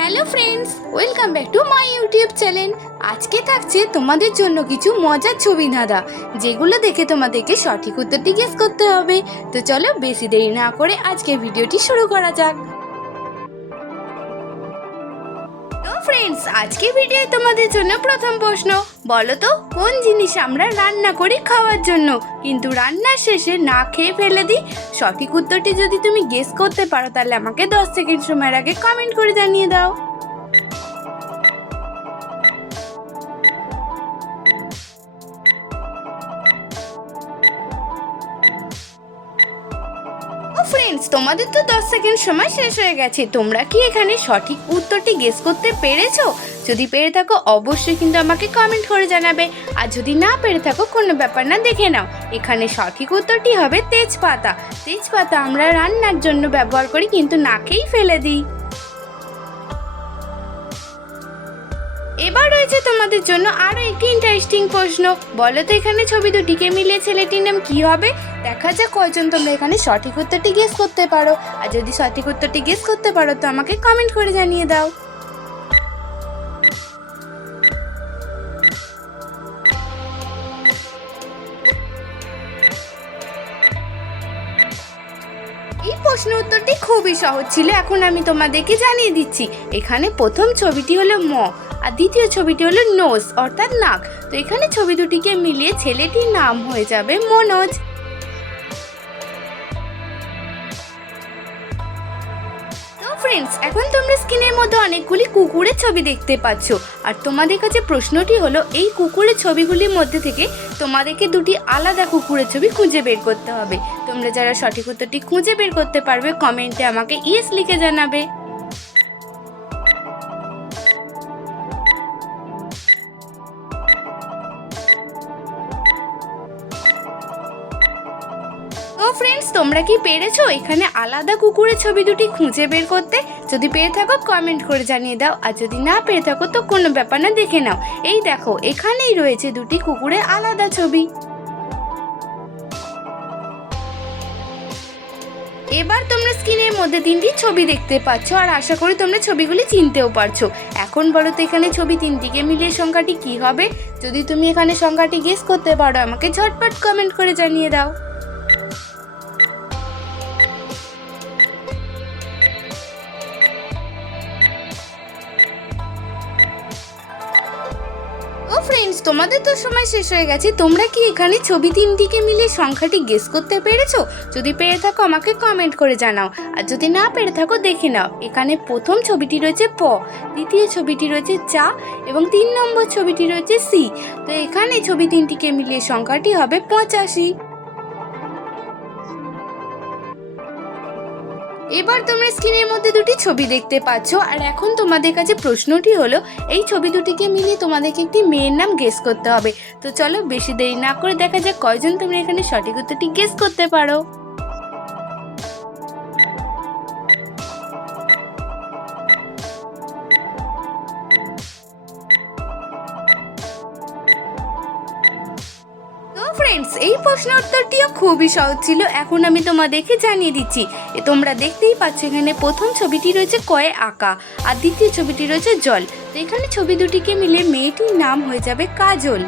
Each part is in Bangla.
Hello friends welcome back to my YouTube channel আজকে থাকছে তোমাদের জন্য কিছু মজার ছবি ধাঁধা, যেগুলো দেখে তোমাদেরকে সঠিক উত্তর জিজ্ঞেস করতে হবে। তো চলো বেশি দেরি না করে আজকে ভিডিওটি শুরু করা যাক। ফ্রেন্ডস আজকে ভিডিও তোমাদের জন্য প্রথম প্রশ্ন। বলো তো কোন জিনিস আমরা রান্না করি খাওয়ার জন্য? কিন্তু রান্নার শেষে না খেয়ে ফেলে দিই? সঠিক উত্তরটি যদি তুমি গেস করতে পারো, তাহলে আমাকে দশ সেকেন্ড সময়ের আগে কমেন্ট করে জানিয়ে দাও। ও ফ্রেন্ডস তোমাদের তো দশ সেকেন্ড সময় শেষ হয়ে গেছে। তোমরা কি এখানে সঠিক উত্তরটি গেস করতে পেরেছ? যদি পেরে থাকো, অবশ্যই কিন্তু আমাকে কমেন্ট করে জানাবে। আর যদি না পেরে থাকো, কোনো ব্যাপার না, দেখে নাও। এখানে সঠিক উত্তরটি হবে তেজপাতা। তেজপাতা আমরা রান্নার জন্য ব্যবহার করি, কিন্তু নাকেই ফেলে দিই। এবার রয়েছে তোমাদের জন্য আরও একটি ইন্টারেস্টিং প্রশ্ন। বলো তো এখানে ছবি দুটিকে মিলিয়ে ছেলেটির নাম কি হবে? দেখা যাক কয়জন তোমরা এখানে সঠিক উত্তরটি গেস করতে পারো। আর যদি সঠিক উত্তরটি গেস করতে পারো, তো আমাকে কমেন্ট করে জানিয়ে দাও। এই প্রশ্ন উত্তরটি খুবই সহজ ছিল, এখন আমি তোমাদেরকে জানিয়ে দিচ্ছি। এখানে প্রথম ছবিটি হলো ম, আর দ্বিতীয় ছবিটি হলো নোজ অর্থাৎ নাক। তো এখানে ছবি দুটিকে মিলিয়ে ছেলেটির নাম হয়ে যাবে মনোজ। ফ্রেন্ডস এখন তোমরা স্ক্রিনের মধ্যে অনেকগুলি কুকুরের ছবি দেখতে পাচ্ছ। আর তোমাদের কাছে প্রশ্নটি হলো, এই কুকুরের ছবিগুলির মধ্যে থেকে তোমাদেরকে দুটি আলাদা কুকুরের ছবি খুঁজে বের করতে হবে। তোমরা যারা সঠিক উত্তরটি খুঁজে বের করতে পারবে কমেন্টে আমাকে ইয়েস লিখে জানাবে। ফ্রেন্ডস তোমরা কি পেরেছ? এখানে আলাদা কুকুরের ছবি দুটি খুঁজে বের করতে। যদি পেরে থাকো কমেন্ট করে জানিয়ে দাও। আর যদি না পেরে থাকো, তো কোনো ব্যাপার না, দেখে নাও। এই দেখো, এখানেই রয়েছে দুটি কুকুরের আলাদা ছবি। এবার তোমরা স্ক্রিনের মধ্যে তিনটি ছবি দেখতে পাচ্ছ, আর আশা করি তোমরা ছবিগুলি চিনতেও পারছ। এখন বলো তো, এখানে ছবি তিনটিকে মিলিয়ে সংখ্যাটি কি হবে? যদি তুমি এখানে সংখ্যাটি গেস করতে পারো, আমাকে ঝটপট কমেন্ট করে জানিয়ে দাও। ও ফ্রেন্ডস তোমাদের তো সময় শেষ হয়ে গেছে। তোমরা কি এখানে ছবি তিনটিকে মিলে সংখ্যাটি গেস করতে পেরেছ? যদি পেরে থাকো, আমাকে কমেন্ট করে জানাও। আর যদি না পেরে থাকো, দেখে নাও। এখানে প্রথম ছবিটি রয়েছে প, দ্বিতীয় ছবিটি রয়েছে চা, এবং তিন নম্বর ছবিটি রয়েছে সি। তো এখানে ছবি তিনটিকে মিলিয়ে সংখ্যাটি হবে পঁচাশি। এবার তোমরা স্ক্রিনের মধ্যে দুটি ছবি দেখতে পাচ্ছ, আর এখন তোমাদের কাছে প্রশ্নটি হলো, এই ছবি দুটিকে মিলিয়ে তোমাদেরকে একটি মেয়ের নাম গেস করতে হবে। তো চলো বেশি দেরি না করে দেখা যাক কয়জন তোমরা এখানে সঠিক উত্তরটি গেস করতে পারো। ফ্রেন্ডস এই প্রশ্ন উত্তরটিও খুবই সহজ ছিল। এখন আমি তোমাদেরকে জানিয়ে দিচ্ছি। তোমরা দেখতেই পাচ্ছ এখানে প্রথম ছবিটি রয়েছে কয়ে আঁকা, আর দ্বিতীয় ছবিটি রয়েছে জল। তো এখানে ছবি দুটিকে মিলে মেয়েটির নাম হয়ে যাবে কাজল।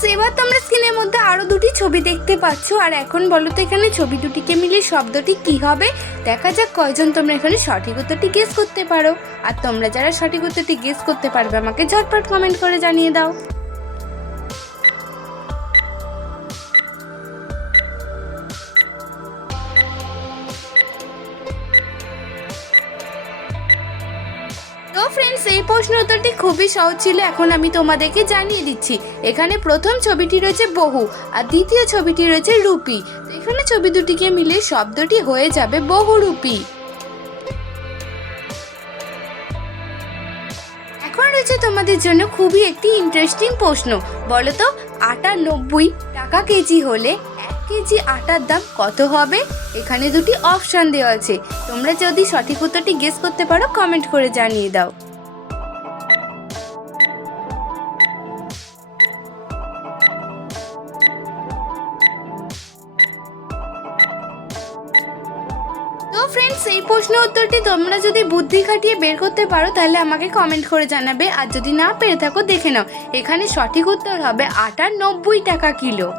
ফ্রেন্ডস এবার তোমরা স্ক্রিনের মধ্যে আরও দুটি ছবি দেখতে পাচ্ছ, আর এখন বলো তো এখানে ছবি দুটিকে মিলিয়ে শব্দটি কি হবে? দেখা যাক কয়জন তোমরা এখানে সঠিক উত্তরটি গেস করতে পারো। আর তোমরা যারা সঠিক উত্তরটি গেস করতে পারবে, আমাকে ঝটপট কমেন্ট করে জানিয়ে দাও। তো ফ্রেন্ডস এই প্রশ্ন উত্তরটি খুবই সহজ ছিল, এখন আমি তোমাদেরকে জানিয়ে দিচ্ছি। এখানে প্রথম ছবিটি রয়েছে বহু, আর দ্বিতীয় ছবিটি রয়েছে রূপী। এখানে ছবি দুটিকে মিলে শব্দটি হয়ে যাবে বহুরূপী। এখন রয়েছে তোমাদের জন্য খুবই একটি ইন্টারেস্টিং প্রশ্ন। বলো তো আটা নব্বই টাকা কেজি হলে কেজি আটার দাম কত হবে? এখানে দুটি অপশান দেওয়া আছে। তোমরা যদি সঠিক উত্তরটি গেস করতে পারো কমেন্ট করে জানিয়ে দাও। তো ফ্রেন্ডস এই প্রশ্ন উত্তরটি তোমরা যদি বুদ্ধি খাটিয়ে বের করতে পারো, তাহলে আমাকে কমেন্ট করে জানাবে। আর যদি না পেরে থাকো, দেখে নাও। এখানে সঠিক উত্তর হবে আটানব্বই টাকা কিলো।